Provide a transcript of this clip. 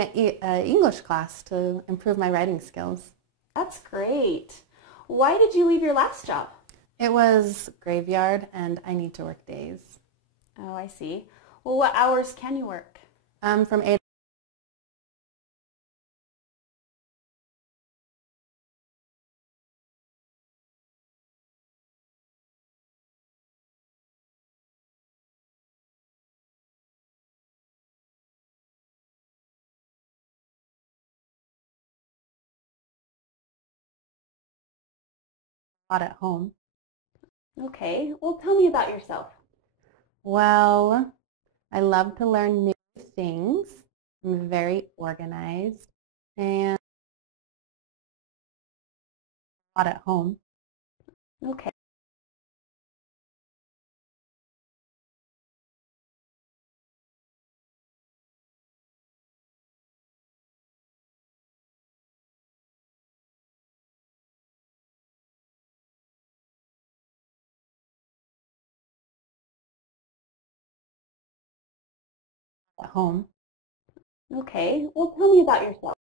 an English class to improve my writing skills. That's great. Why did you leave your last job? It was graveyard and I need to work days. Oh, I see. Well, what hours can you work? From 8 at home. Okay, well, tell me about yourself. Well, I love to learn new things. I'm very organized and at home. Okay. At home. Okay, well, tell me about yourself.